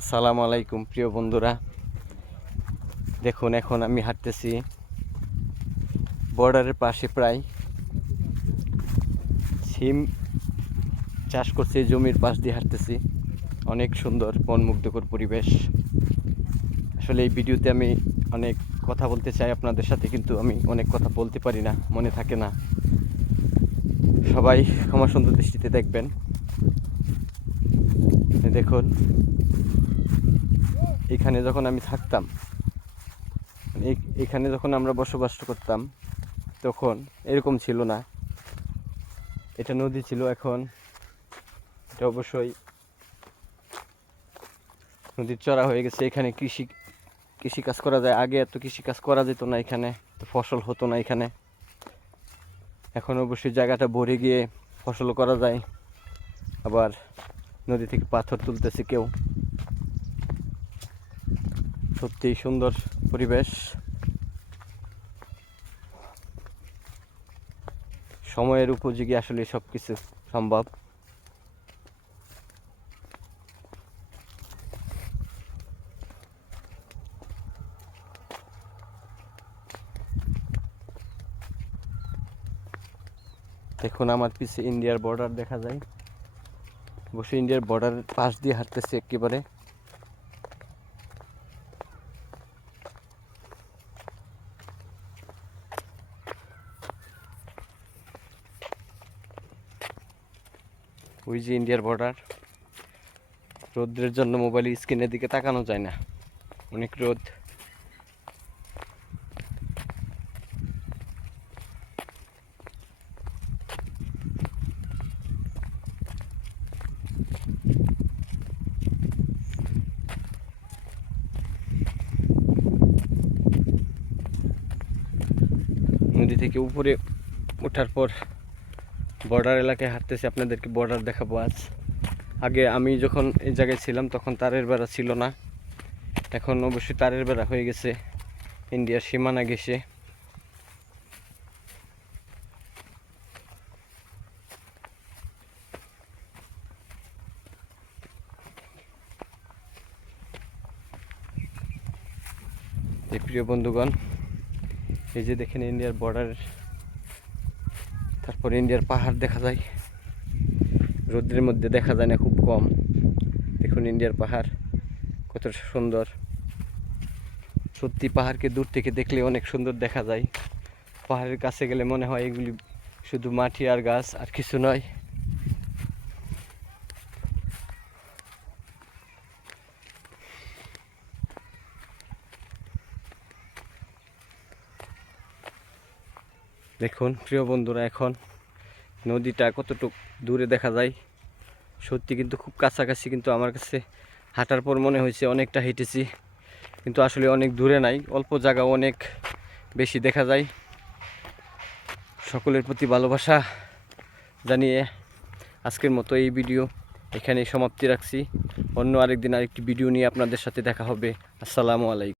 আসসালামু আলাইকুম প্রিয় বন্ধুরা, দেখুন এখন আমি হাঁটতেছি বর্ডারের পাশে। প্রায় সিম চাষ করছে, জমির পাশ দিয়ে হাঁটতেছি। অনেক সুন্দর মনমুগ্ধকর পরিবেশ। আসলে এই ভিডিওতে আমি অনেক কথা বলতে চাই আপনাদের সাথে, কিন্তু আমি অনেক কথা বলতে পারি না, মনে থাকে না। সবাই ক্ষমা সুন্দর দৃষ্টিতে দেখবেন। দেখুন এখানে যখন আমি থাকতাম, এখানে যখন আমরা বসবাস করতাম, তখন এরকম ছিল না। এটা নদী ছিল, এখন এটা অবশ্যই নদীর চড়া হয়ে গেছে। এখানে কৃষিকাজ করা যায়। আগে এত কৃষিকাজ করা যেত না, এখানে তো ফসল হতো না এখানে। এখন অবশ্যই জায়গাটা ভরে গিয়ে ফসল করা যায়। আবার নদী থেকে পাথর তুলতেছে কেউ। সত্যি সুন্দর পরিবেশ। সময়ের উপযোগী আসলে সব কিছু সম্ভব। দেখুন আমার পিছে ইন্ডিয়ার বর্ডার দেখা যায়। অবশ্যই ইন্ডিয়ার বর্ডারের পাশ দিয়ে হাঁটতেছে একেবারে। ওই যে ইন্ডিয়ার বর্ডার। রোদ্রের জন্য মোবাইল স্ক্রিনের দিকে তাকানো যায় না, অনেক রোদ। নদী থেকে উপরে ওঠার পর বর্ডার এলাকায় হাঁটতেছি, আপনাদেরকে বর্ডার দেখাবো আজ। আগে আমি যখন এই জায়গায় ছিলাম তখন তারের বেড়া ছিল না, এখন অবশ্যই তারের বেড়া হয়ে গেছে, ইন্ডিয়ার সীমানা গেছে। এই প্রিয় বন্ধুগণ, এই যে দেখেন ইন্ডিয়ার বর্ডার, তারপর ইন্ডিয়ার পাহাড় দেখা যায়। রোদ্রের মধ্যে দেখা যায় না, খুব কম। দেখুন ইন্ডিয়ার পাহাড় কত সুন্দর। সত্যি পাহাড়কে দূর থেকে দেখলে অনেক সুন্দর দেখা যায়। পাহাড়ের কাছে গেলে মনে হয় এগুলি শুধু মাটি আর গাছ, আর কিছু নয়। দেখুন প্রিয় বন্ধুরা, এখন নদীটা কতটুকু দূরে দেখা যায়। সত্যি কিন্তু খুব কাছাকাছি, কিন্তু আমার কাছে হাঁটার পর মনে হয়েছে অনেকটা হেঁটেছি, কিন্তু আসলে অনেক দূরে নাই, অল্প জায়গা অনেক বেশি দেখা যায়। সকলের প্রতি ভালোবাসা জানিয়ে আজকের মতো এই ভিডিও এখানেই সমাপ্তি রাখছি। অন্য আরেকদিন আরেকটি ভিডিও নিয়ে আপনাদের সাথে দেখা হবে। আসসালামু আলাইকুম।